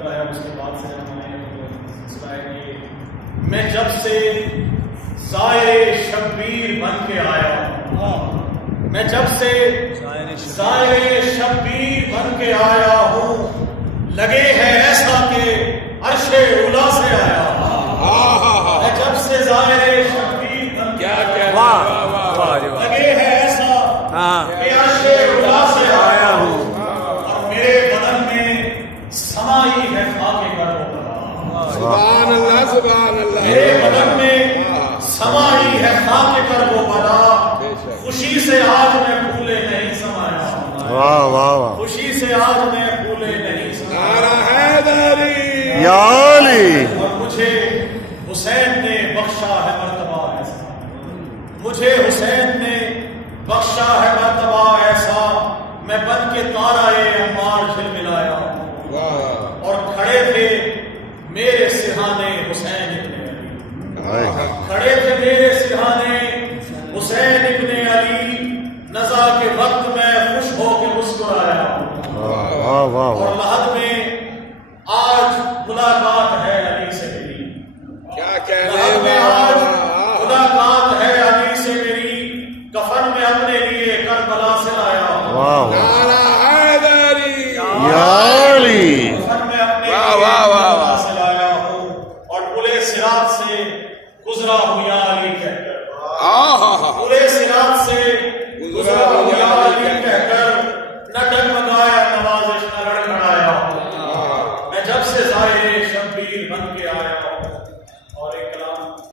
ذکر ہے اس کے بعد سے ہمارے سلسلہ ہے کہ میں جب سے زائر شبیر بن کے آیا، میں جب سے زائر شبیر بن کے آیا ہوں، لگے ہے ایسا کہ عرش اولا سے آیا، میں جب سے زائر شبیر بن کے آیا، لگے ہے ایسا کہ عرش اولا سے آیا ہوں، اور میرے بدن میں سمائی ہے خاک کربلا، سبحان اللہ سبحان اللہ، میرے بدن میں سمائی ہے خاک کربلا، خوشی سے آج میں پھولے نہیں سمایا، واہ واہ واہ، خوشی سے آج میں پھولے نہیں سمایا، نعرہ حیدری، یا علی، اور مجھے حسین نے بخشا ہے مرتبہ ایسا، مجھے حسین نے بخشا ہے مرتبہ ایسا، میں بن کے تارا عمار جھلملایا، اور کھڑے تھے میرے سرہانے حسین ابن علی، کھڑے تھے میرے سرہانے حسین ابن علی، نزا کے وقت میں خوش ہو کے مسکرایا، واہ واہ اور لحد میں آج ملاقات ہے علی سے میری، کیا کہہ لحد میں رہے آج ہیں، ملاقات ہے علی سے میری، کفن میں اپنے لیے کربلا سے لایا، واہ، نعرہ حیدری، یا علی، کفن میں اپنے لیے واہ واہ واہ کربلا سے لایا ہوں، اور پورے صراط سے گزرا ہوں یا علی کہہ کر، پورے صراط سے